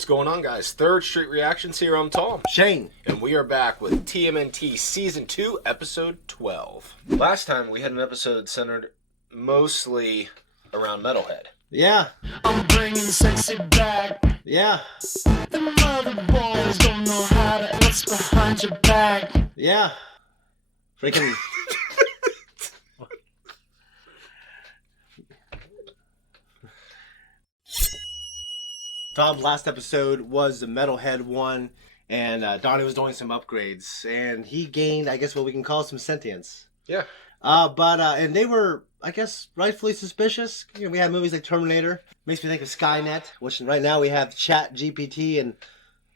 What's going on, guys? Third Street Reactions here. I'm Tom. Shane. And we are back with TMNT Season 2, Episode 12. Last time we had an episode centered mostly around Metalhead. Yeah. I'm bringing sexy back. Yeah. The mother boys don't know how to ask behind your back. Yeah. Freaking... Tom, last episode was the Metalhead one, and Donnie was doing some upgrades, and he gained, I guess, what we can call some sentience. Yeah. And they were, I guess, rightfully suspicious. You know, we had movies like Terminator. Makes me think of Skynet, which right now we have ChatGPT and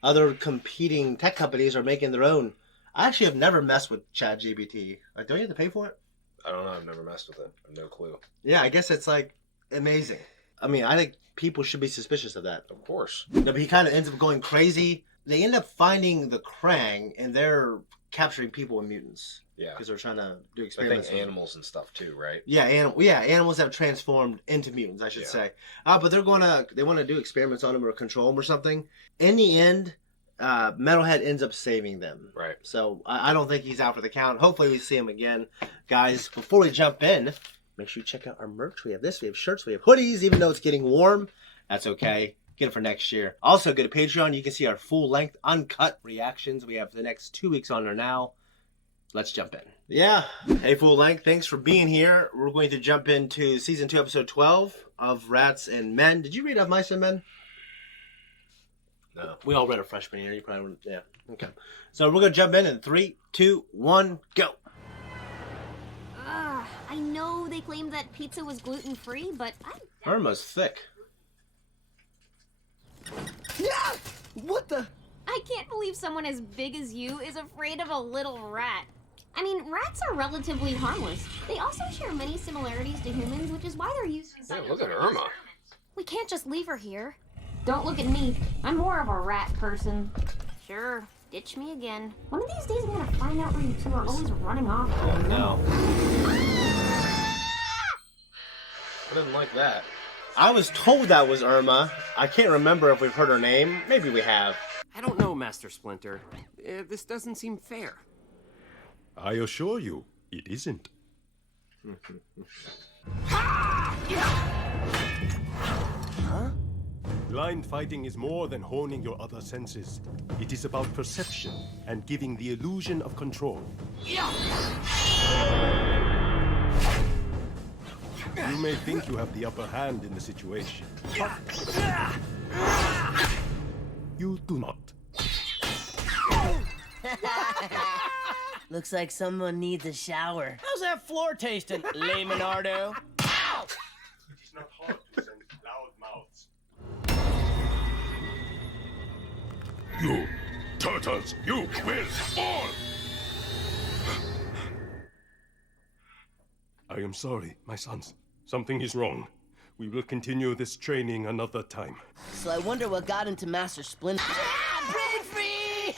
other competing tech companies are making their own. I actually have never messed with ChatGPT. Like, don't you have to pay for it? I don't know. I've never messed with it. I have no clue. Yeah, I guess it's like amazing. I mean, I think people should be suspicious of that. Of course. No, but he kind of ends up going crazy. They end up finding the Krang, and they're capturing people and mutants. Yeah. Because they're trying to do I experiments. think animals and stuff too, right? Yeah, animals have transformed into mutants, I should say. But they want to do experiments on them or control them or something. In the end, Metalhead ends up saving them. Right. So I don't think he's out for the count. Hopefully we see him again. Guys, before we jump in, make sure you check out our merch. We have this, we have shirts, we have hoodies, even though it's getting warm. That's okay. Get it for next year. Also, go to Patreon. You can see our full-length, uncut reactions. We have the next 2 weeks on there now. Let's jump in. Yeah. Hey, full length. Thanks for being here. We're going to jump into Season 2, Episode 12 of Rats and Men. Did you read Of Mice and Men? No. We all read it freshman year. You probably wouldn't. Yeah. Okay. So we're going to jump in 3, 2, 1, go. I know they claimed that pizza was gluten-free, but Irma's thick. Yeah! What the? I can't believe someone as big as you is afraid of a little rat. I mean, rats are relatively harmless. They also share many similarities to humans, which is why they're used in Yeah, look at Irma. We can't just leave her here. Don't look at me. I'm more of a rat person. Sure, ditch me again. One of these days I'm gonna find out where you two are always running off. Oh, no. I didn't like that. I was told that was Irma. I can't remember if we've heard her name. Maybe we have. I don't know, Master Splinter. This doesn't seem fair. I assure you, it isn't. Huh? Blind fighting is more than honing your other senses. It is about perception and giving the illusion of control. You may think you have the upper hand in the situation, but you do not. Looks like someone needs a shower. How's that floor tasting, Leonardo? It is not hard to send loud mouths. You, turtles, you will fall! I am sorry, my sons. Something is wrong. We will continue this training another time. So I wonder what got into Master Splinter. Brain freeze!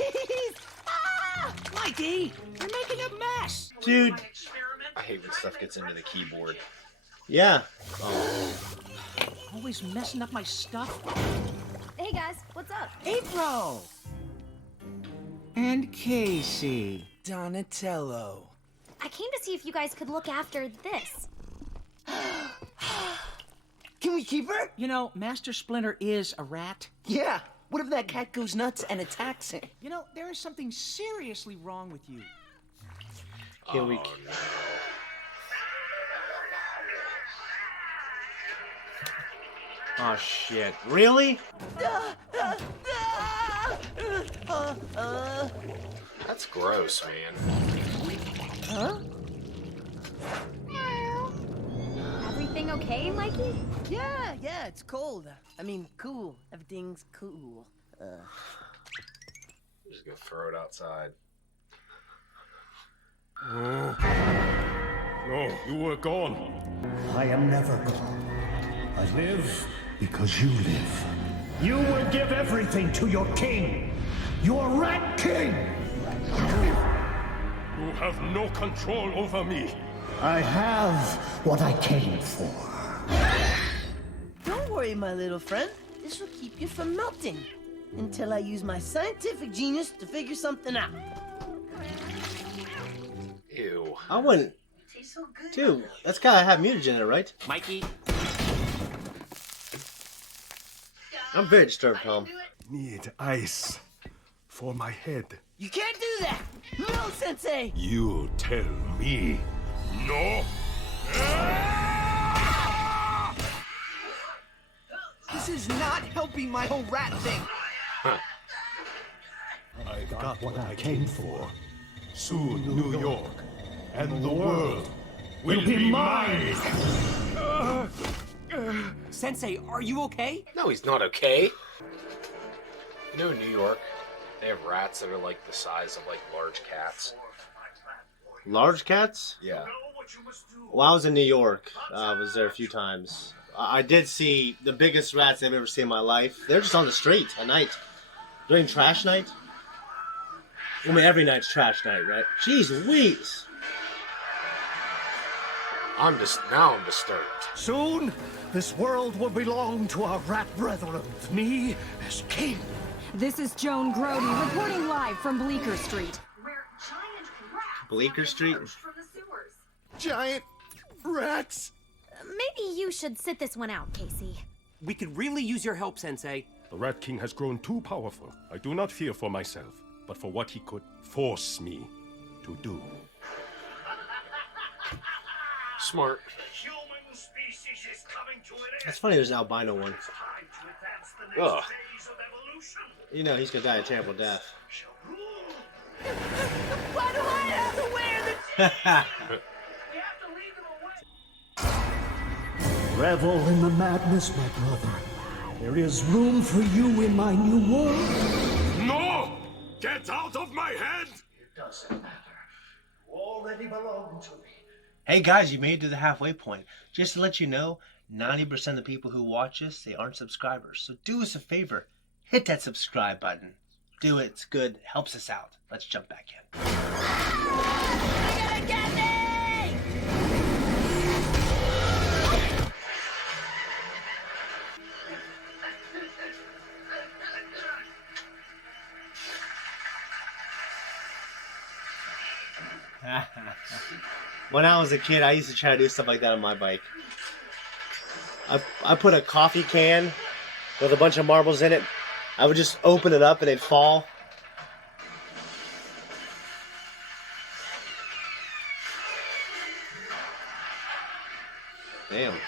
Mikey, you're making a mess. Dude. I hate when stuff gets into the keyboard. Yeah. Always messing up my stuff. Hey guys, what's up? April. And Casey. Donatello. I came to see if you guys could look after this. Can we keep her? You know, Master Splinter is a rat. Yeah. What if that cat goes nuts and attacks him? You know, there is something seriously wrong with you. Can we... No. Oh, shit. Really? That's gross, man. Huh? Everything okay, Mikey? Yeah, it's cold. I mean, cool. Everything's cool. I'm just gonna throw it outside. No, you were gone. I am never gone. I live because you live. You will give everything to your king. Your rat king! You have no control over me. I have what I came for. Don't worry, my little friend. This will keep you from melting. until I use my scientific genius to figure something out. Ew. I wouldn't. Dude, that's gotta have mutagen in it, right? Mikey, I'm very disturbed, Tom. Need ice for my head. You can't do that! No, Sensei! You tell me no? This is not helping my whole rat thing. I got what I came for. Soon New York and the world will be mine. Sensei, are you okay? No, he's not okay. You know, in New York, they have rats that are like the size of like large cats. Large cats? Yeah. Well, I was in New York. I was there a few times. I did see the biggest rats I've ever seen in my life. They're just on the street at night. During trash night. I mean, every night's trash night, right? Jeez Louise. I'm disturbed. Soon, this world will belong to our rat brethren, with me as king. This is Joan Grody reporting live from Bleaker Street. Bleaker Street? Giant rats! Maybe you should sit this one out, Casey. We could really use your help, Sensei. The Rat King has grown too powerful. I do not fear for myself, but for what he could force me to do. Smart. That's funny, there's an albino one. Ugh. You know, he's gonna die a terrible death. Why do I have to wear this? Revel in the madness, my brother. There is room for you in my new world. No! Get out of my head! It doesn't matter. You already belong to me. Hey guys, you made it to the halfway point. Just to let you know, 90% of the people who watch us, they aren't subscribers. So do us a favor. Hit that subscribe button. Do it. It's good. It helps us out. Let's jump back in. You're gonna get me! When I was a kid, I used to try to do stuff like that on my bike. I put a coffee can with a bunch of marbles in it. I would just open it up and they'd fall. Damn.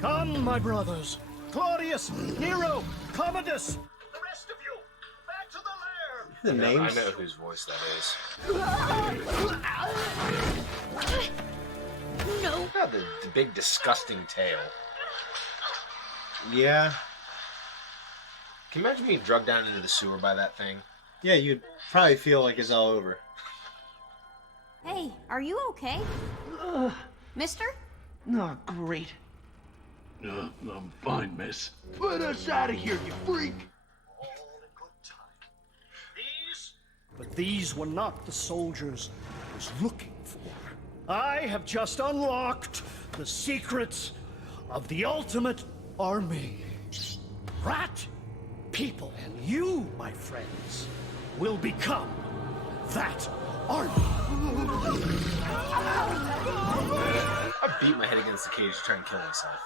Come, my brothers. Claudius, Nero, Commodus. The rest of you, back to the lair. The names? I know whose voice that is. No. Oh, the big disgusting tail. Yeah. Can you imagine being drugged down into the sewer by that thing? Yeah, you'd probably feel like it's all over. Hey, are you okay? Mister? Oh, great. I'm fine, miss. Let us out of here, you freak! But these were not the soldiers I was looking for. I have just unlocked the secrets of the ultimate army. Rat people. And you, my friends, will become that army. I beat my head against the cage to try and kill myself.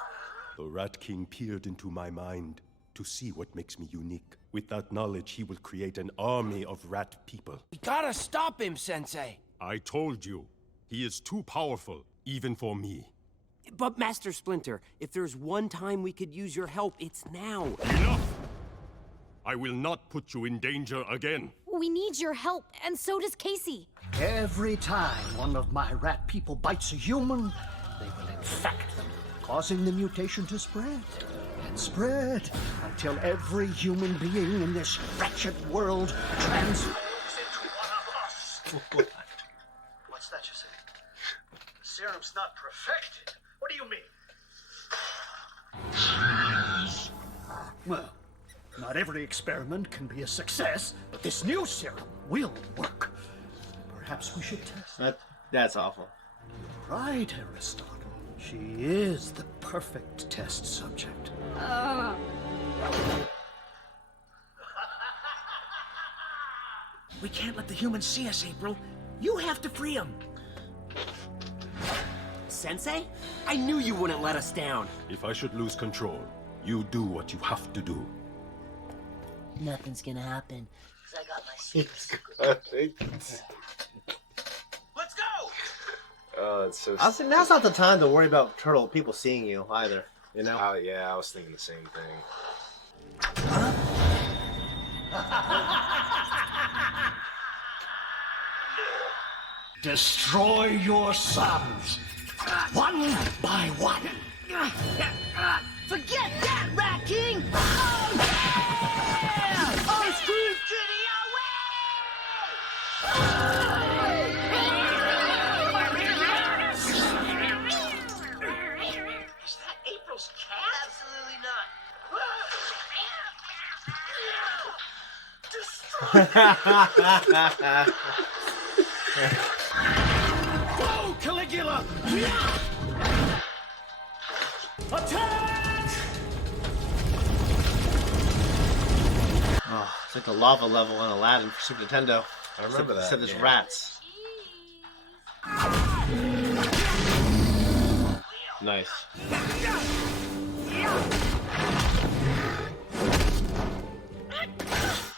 The Rat King peered into my mind to see what makes me unique. With that knowledge, he will create an army of rat people. We gotta stop him, Sensei. I told you, he is too powerful, even for me. But Master Splinter, if there's one time we could use your help, it's now. Enough! I will not put you in danger again. We need your help, and so does Casey. Every time one of my rat people bites a human, they will infect them, causing the mutation to spread and spread until every human being in this wretched world transforms into one of us. What's that you say? The serum's not perfected. What do you mean? Well, not every experiment can be a success, but this new serum will work. Perhaps we should test. That's awful. Right, Aristotle. She is the perfect test subject. We can't let the humans see us, April. You have to free them. Sensei? I knew you wouldn't let us down. If I should lose control, you do what you have to do. Nothing's gonna happen, because I got my secrets. Let's go! Oh, it's so. I was saying, now's not the time to worry about turtle people seeing you either. You know? Oh, yeah, I was thinking the same thing. Destroy your sons, one by one. Forget that, Rat King! Oh, yeah! Oh, Scooby Is that April's cat? Absolutely not. Go, Caligula! Attack! Oh, it's like the lava level on Aladdin for Super Nintendo. I remember that. Except there's yeah. rats. Nice.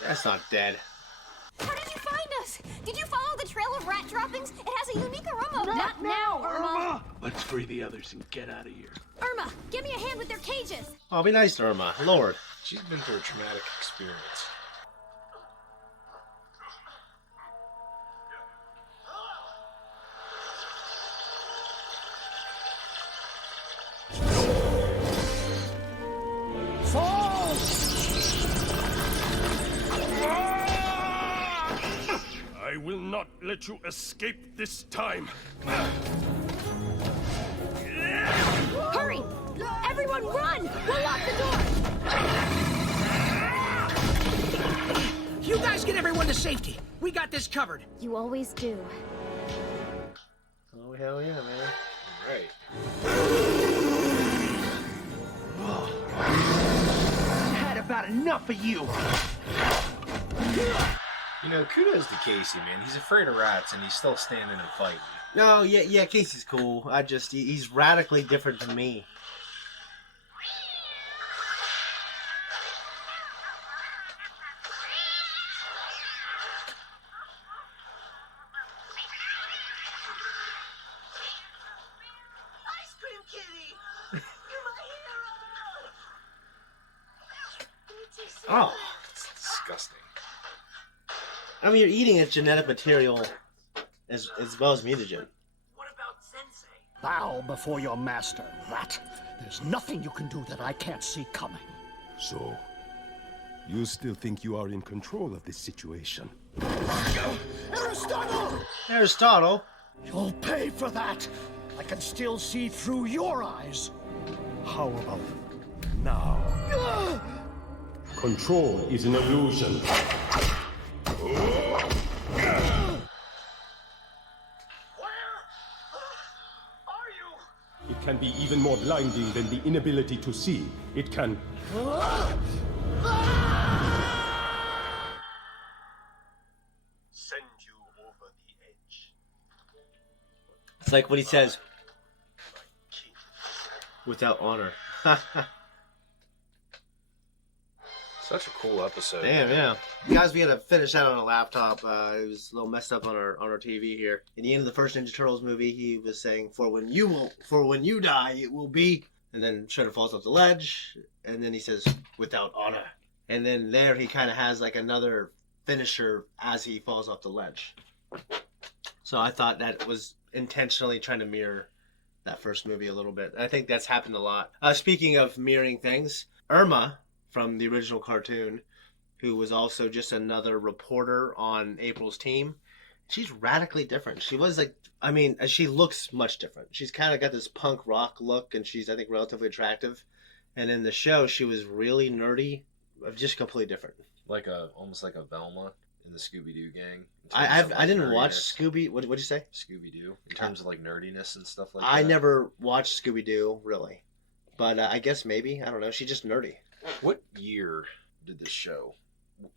That's not dead. How did you find us? Did you follow the trail of rat droppings? It has a unique aroma. Not now, Irma. Let's free the others and get out of here. Irma, give me a hand with their cages. Oh, be nice to Irma. Lord. She's been through a traumatic experience. I will not let you escape this time. Hurry! Everyone run! We'll lock the door! You guys get everyone to safety. We got this covered. You always do. Oh, hell yeah, man. Right. I've had about enough of you. You know, kudos to Casey, man. He's afraid of rats, and he's still standing and fighting. No, yeah, Casey's cool. He's radically different than me. Ice cream kitty! You're my hero! Oh. It's disgusting. I mean, you're eating a genetic material as well as mutagen. What about Sensei? Bow before your master, rat. There's nothing you can do that I can't see coming. So, you still think you are in control of this situation? Aristotle! Aristotle? You'll pay for that. I can still see through your eyes. How about now? Control is an illusion. It can be even more blinding than the inability to see. It can... send you over the edge. It's like what he says. Without honor. Such a cool episode. Damn, yeah. Guys, we had to finish that on a laptop. It was a little messed up on our TV here. In the end of the first Ninja Turtles movie, he was saying, for when you die, it will be. And then Shredder falls off the ledge. And then he says, without honor. And then there he kind of has like another finisher as he falls off the ledge. So I thought that was intentionally trying to mirror that first movie a little bit. I think that's happened a lot. Speaking of mirroring things, Irma from the original cartoon, who was also just another reporter on April's team, she's radically different. She was like, I mean, she looks much different. She's kind of got this punk rock look, and she's, I think, relatively attractive. And in the show, she was really nerdy, just completely different. Almost like a Velma. in the Scooby Doo gang. I didn't watch Scooby. What'd you say? Scooby Doo in terms of like nerdiness and stuff like I that. never watched Scooby Doo really, but I guess maybe I don't know. She's just nerdy. What year did this show?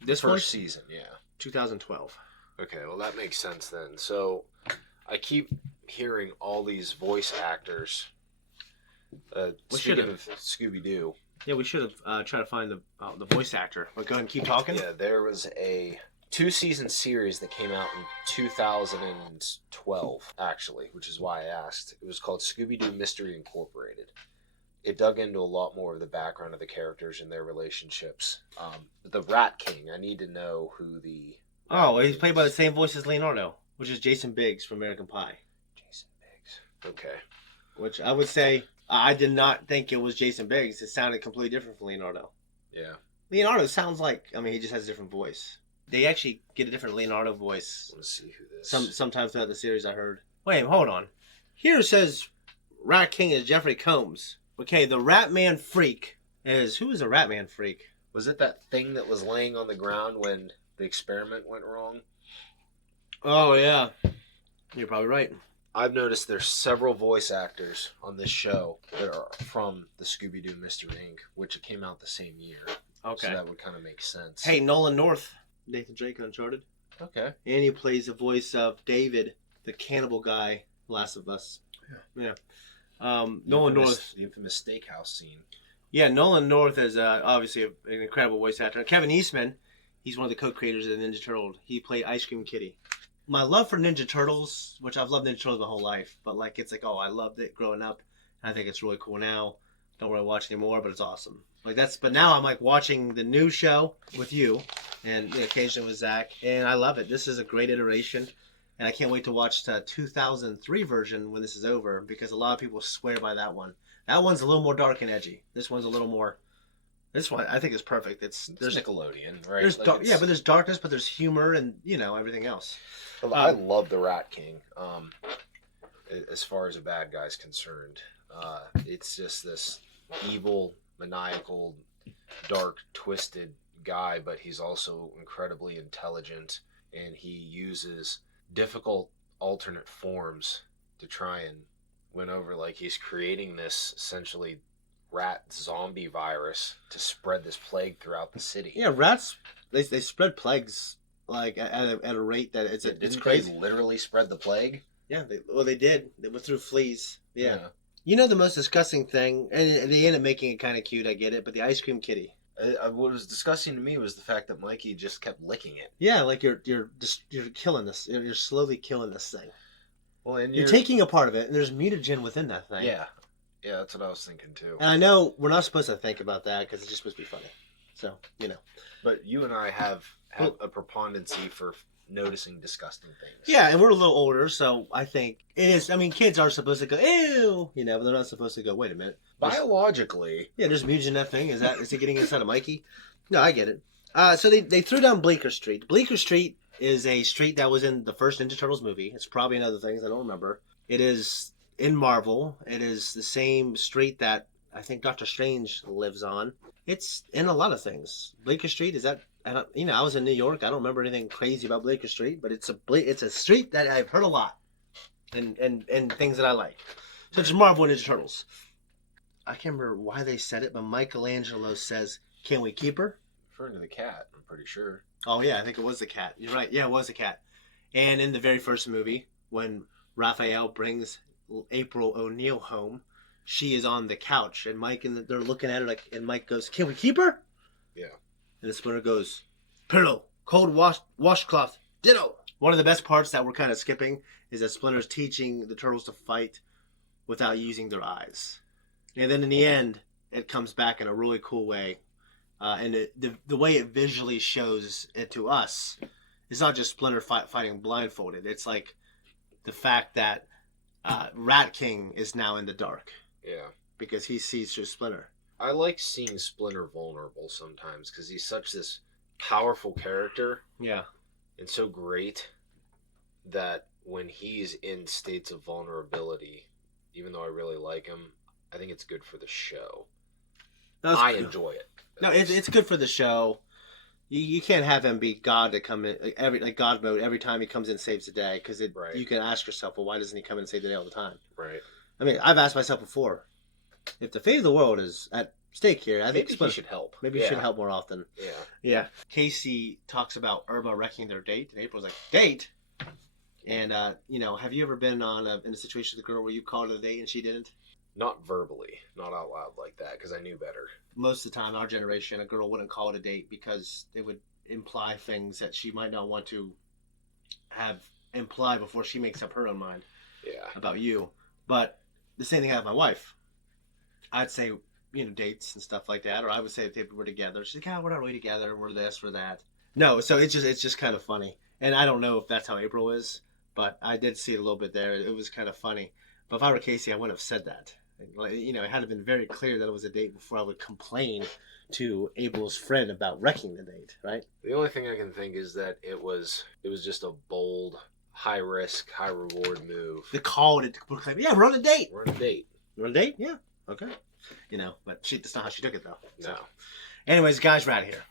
This first season, yeah. 2012. Okay, well that makes sense then. So I keep hearing all these voice actors. Speaking of Scooby Doo. Yeah, we should have tried to find the voice actor. But go ahead and keep talking. Yeah, there was a 2-season series that came out in 2012, actually, which is why I asked. It was called Scooby Doo Mystery Incorporated. It dug into a lot more of the background of the characters and their relationships. The Rat King, I need to know who the... Oh, he's played by the same voice as Leonardo, which is Jason Biggs from American Pie. Jason Biggs. Okay. Which I would say, I did not think it was Jason Biggs. It sounded completely different from Leonardo. Yeah. Leonardo sounds like, he just has a different voice. They actually get a different Leonardo voice. Let's see who this Sometimes throughout the series I heard. Wait, hold on. Here it says Rat King is Jeffrey Combs. Okay, the Rat Man Freak is... Who is the Rat Man Freak? Was it that thing that was laying on the ground when the experiment went wrong? Oh, yeah. You're probably right. I've noticed there's several voice actors on this show that are from the Scooby-Doo Mystery Inc., which came out the same year. Okay. So that would kind of make sense. Hey, Nolan North. Nathan Drake, Uncharted. Okay. And he plays the voice of David, the cannibal guy, Last of Us. Yeah. Nolan North. The infamous steakhouse scene. Yeah, Nolan North is obviously an incredible voice actor. Kevin Eastman, he's one of the co-creators of the Ninja Turtle. He played Ice Cream Kitty. My love for Ninja Turtles, which I've loved Ninja Turtles my whole life, but it's like, I loved it growing up. I think it's really cool now. Don't really watch anymore, but it's awesome. But now I'm watching the new show with you, and occasionally with Zach, and I love it. This is a great iteration, and I can't wait to watch the 2003 version when this is over, because a lot of people swear by that one. That one's a little more dark and edgy. This one's a little more. This one I think is perfect. There's Nickelodeon, right? There's but there's darkness, but there's humor and everything else. I love the Rat King. As far as a bad guy's concerned, it's just this evil, maniacal, dark, twisted guy, but he's also incredibly intelligent, and he uses difficult alternate forms to try and win over. He's creating this essentially rat zombie virus to spread this plague throughout the city. Yeah, rats they spread plagues at a rate that it's crazy. They literally spread the plague? Yeah, they did. They went through fleas. Yeah. The most disgusting thing, and they ended up making it kind of cute, I get it, but the Ice Cream Kitty. What was disgusting to me was the fact that Mikey just kept licking it. Yeah, you're killing this. You're slowly killing this thing. Well, and you're taking a part of it, and there's mutagen within that thing. Yeah, that's what I was thinking too. And I know we're not supposed to think about that because it's just supposed to be funny. So But you and I have a preponderancy for noticing disgusting things. Yeah, and we're a little older, so I think it is. Kids are supposed to go ew, but they're not supposed to go. Wait a minute. Biologically, there's mutagen in that thing. Is it getting inside of Mikey? No, I get it. So they threw down Bleaker Street. Bleaker Street is a street that was in the first Ninja Turtles movie. It's probably in other things. I don't remember. It is in Marvel. It is the same street that I think Doctor Strange lives on. It's in a lot of things. Bleaker Street is that. I was in New York. I don't remember anything crazy about Bleaker Street, but it's a street that I've heard a lot, and things that I like. So it's Marvel and Ninja Turtles. I can't remember why they said it, but Michelangelo says, "Can we keep her?" Referring to the cat, I'm pretty sure. Oh yeah, I think it was the cat. You're right. Yeah, it was the cat. And in the very first movie, when Raphael brings April O'Neil home, she is on the couch, and they're looking at her and Mike goes, "Can we keep her?" Yeah. And the Splinter goes, "Pillow, cold washcloth, ditto." One of the best parts that we're kind of skipping is that Splinter's teaching the turtles to fight without using their eyes. And then in the end, it comes back in a really cool way. And the way it visually shows it to us is not just Splinter fighting blindfolded. It's like the fact that Rat King is now in the dark. Yeah. Because he sees through Splinter. I like seeing Splinter vulnerable sometimes because he's such this powerful character. Yeah. And so great that when he's in states of vulnerability, even though I really like him, I think it's good for the show. I enjoy it. No, it's good for the show. You can't have him be God to come in God mode every time he comes in and saves the day, because you can ask yourself, well, why doesn't he come in and save the day all the time? Right. I mean, I've asked myself before, if the fate of the world is at stake here, I think he should help. Maybe he should help more often. Yeah. Yeah. Casey talks about Irma wrecking their date, and April's like, date? And, have you ever been in a situation with a girl where you called it a date and she didn't? Not verbally, not out loud like that, because I knew better. Most of the time, our generation, a girl wouldn't call it a date because it would imply things that she might not want to have imply before she makes up her own mind about you. But the same thing happened with my wife. I'd say, dates and stuff like that, or I would say if we're together, she's like, we're not really together, we're this, we're that. No, so it's just kind of funny. And I don't know if that's how April is, but I did see it a little bit there. It was kind of funny. But if I were Casey, I wouldn't have said that. It had to been very clear that it was a date before I would complain to April's friend about wrecking the date, right? The only thing I can think is that it was just a bold, high risk, high reward move. They called it to proclaim, we're on a date. We're on a date. We're on a date? Yeah. Okay. But that's not how she took it, though. No. Anyways, guys, we're out of here.